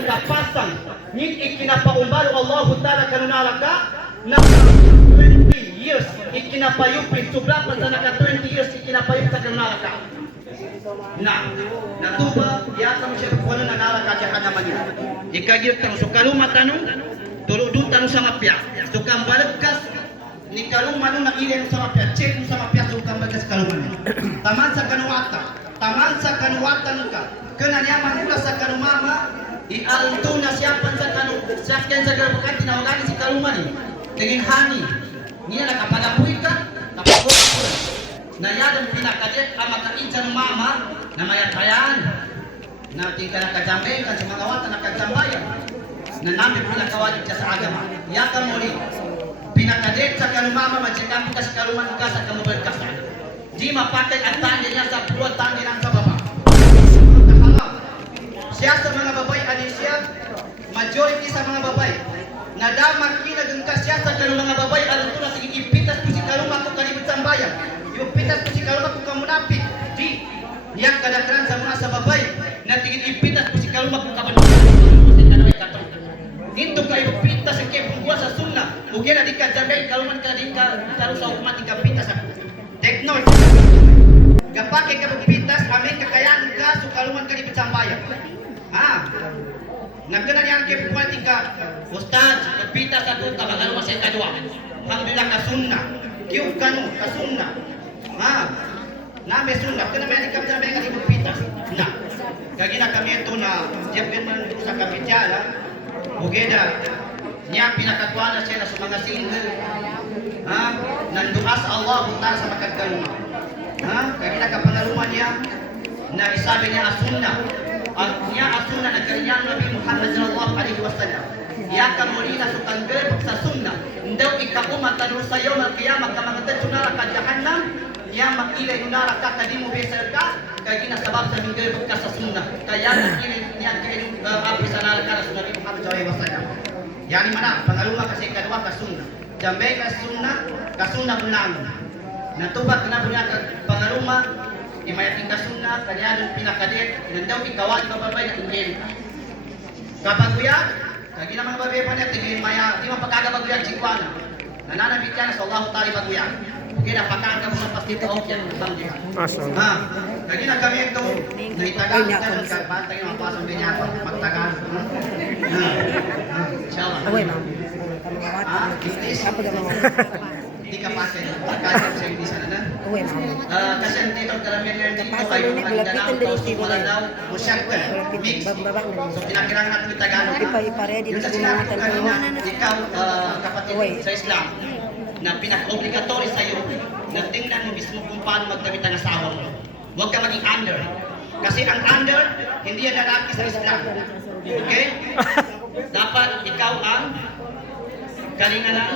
ng kapasan, ngit ikinapaumbalo Allah Ta'ala kanunara ka, na 20 years ikinapayupin, subra pa sa naka 20 years ikinapayup sa kanunara ka. Na, natuba, yata mo siya kung ano nanara ka siya naman yun. Ikagir tanong, so kaluma tanong, tuludun tanong sa mapya. So kambalagkas, ni kaluma nung nakilay mo sa mapya, check mo sa mapya, so kambalagkas kaluma niya. Taman sa kanuwata, taman sa kanuwatan ka, kena niya manula sa kanumama, ialto na siya pan sa kanu, siya kaya sa garabakan, tinawagan si kaluma ni, tingin hani, niya nakapagapuy ka, napagoy na yan ang pinakadet ang makain sa mama na mayatayan na tingka nakajambay kan sa mga wata nakajambayan na namin pinakawalit ka sa agama. Yaka mo rin pinakadet sa kanumama magsikam ka sa karuman ka sa kamubal ka sa di mapatay ang tanya niya sa sunna. Ugyan na di ka jabay kaluman ka di ka karo sa umat di ka pitas ako. Take note. Kapag kay ka pitas, amin kakayanan ka so kaluman ka di sambayan. Ah. Nagkana niyan kay pungguan di ka Ustad, pitas ako ka magaluman sa kadwa. Alhamdulillah ka sunna. Kiyo kanu ka sunna. Ah. Name sunna, kana may di ka jabay ka di pitas. Na. Kagina kami ito na Jebben man sa kapitala. Bugeda, niya pinakatwala siya mga single. Ha? Nanduha sa Allah punta sa makagkaluma. Ha? Kaya nakapangaluman niya na isabi niya asunna. At niya asunna na kanyang Nabi Muhammad sallallahu alaihi wasallam. Ya kamulina sa tanggal sa sunna. Ndaw ikauma tanong sa iyo ng kiyama ka mga tunara ka jahannam. Niya makilay nunara ka kadimu besar ka. Kaya ginasabab sa ka sa sunna. Kaya nakilay niya kayo api sa nara ka sa Nabi Muhammad sallallahu alaihi wasallam. Yani mana pangaluma kasi kadua ka sunna. Jambe ka sunna, ka sunna bunang. Natubag na bunya ka pangaluma, imayating ka sunna, kanyan pinakadet, nandaw ikawan ka babay na tingin. Kapag kuya, kagi naman babay pa niya, tingin maya, di mapagkagabaguyan si Kuana. Nananabit yan sa Allah tali baguyan. Okay na, pagkaga mo sa pastito, okay, bang di Awesome. Ha, kagi na kami ito, naitagal ka ng karpata yung mapasang ganyan, magtagal. Ha, ha, inshallah. Away, ma'am. Ah, business. Apa ka mga Hindi ka pa kayo. Pagkakit sa hindi sana na. Away, ma'am. Ah, kasi dito karamihan ngayon dito kayo Mindanao, Tausug, Malanao, Musyakal, mix. Bababa na. So pinakirang natin yung Tagalog. Ipa iparedi Yung na sa sa sinabi mga ko kanina, tanong. ikaw, ah, kapatid Uy. sa Islam, na pinaka-obligatory sa'yo, na tingnan mo mismo kung paano magdamit ang asawa mo. Huwag ka maging under. Kasi ang under, hindi yan lalaki sa Islam. Okay? Dapat ikaw ang kalinga ng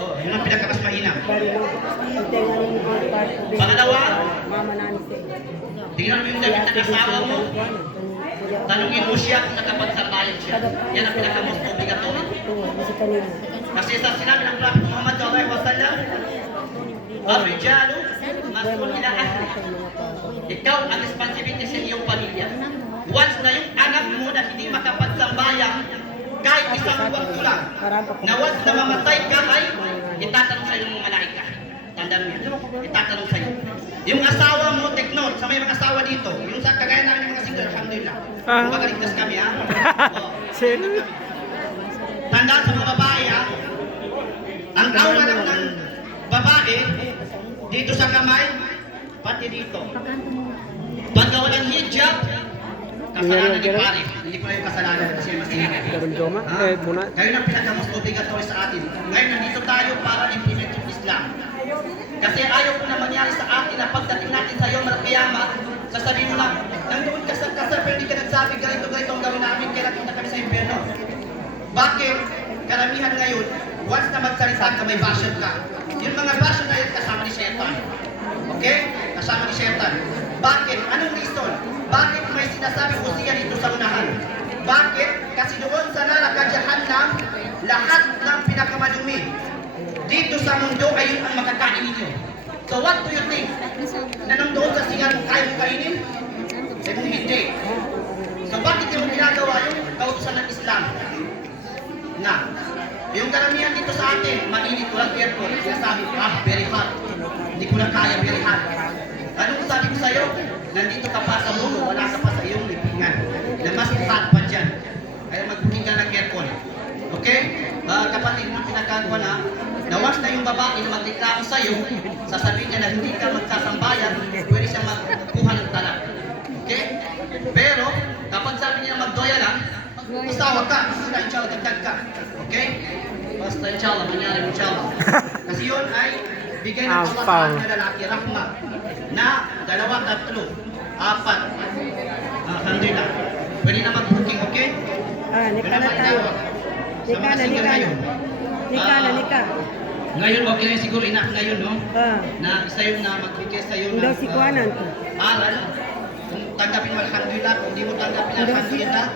Oh, yun ang pinakamas mahina. Pangalawa, tingnan mo yung damit ng asawa mo. Tanungin mo siya kung nakapagsabayan siya. Yan ang pinaka-most obligatory. Kasi sa sinabi ng Prophet Muhammad sallallahu alaihi wasallam, Ar-rijalu mas'ul ila ahli. Ikaw ang responsibility sa iyong pamilya. Once na yung anak mo na hindi makapagsambayan, kahit isang buwan ko lang, na once na mamatay ka ay itatanong sa iyong malaika. Tandaan mo yan. Itatanong sa iyo. Yung asawa mo, take note, sa may mga asawa dito, yung sa kagaya namin ng mga single, alhamdulillah. Ah. Kumbaga ligtas kami ha. Oh. Tandaan sa mga babae ha. Ang aura lang ng babae, dito sa kamay, pati dito. Pagka walang hijab, kasalanan ni pare. Hindi na yung kasalanan kasi masingin. Darumdoma. Ha? Eh. Kayo na pinaka-most obligatory sa atin. Ngayon, nandito tayo para implement Karamihan ngayon, once na magsalita ka, may basyon ka. Yung mga basyon na yun, kasama ni Shaitan. Okay? Kasama ni Shaitan. Bakit? Anong reason? Bakit may sinasabi ko siya dito sa unahan? Bakit? Kasi doon sa Naraka Jahannam, lahat ng pinakamadumi dito sa mundo ay yun ang makakain ninyo. So what do you think? Na nung doon sa singan mo, kaya mo kainin? Sabi mo, hindi. So bakit yung ginagawa yun? Sabi, ah, very hot. Hindi ko na kaya, very hot. Anong sabi ko sa'yo? Nandito ka pa sa mundo, wala ka pa sa iyong libingan. Na mas hot pa dyan. Kaya mag-booking ka ng aircon. Okay? Ah, kapatid mo pinagkagawa na, nawas na yung babae na magreklamo sa'yo, sasabihin niya na hindi ka magsasambayan, pwede siya magkuha ng talak. Okay? Pero, kapag sabi niya magdoya lang, Masawa ka, inshallah dagdag ka. Okay? Basta inshallah, mangyari inshallah. Kasi yun ay bigay ng Allah sa ating na lalaki, rahma, na dalawa, tatlo, apat. Alhamdulillah. Pwede na mag-booking, okay? Ah, nika na tayo. Nika na, nika na. ngayon. Nika na, Ah, nika. Ngayon, okay na siguro, na yun, no? Ah, Na isa yun na magbigay sa'yo Hindi si ah, Kuanan to. aral. Kung tanggapin mo, alhamdulillah. Kung di mo tanggapin, Hindi alhamdulillah.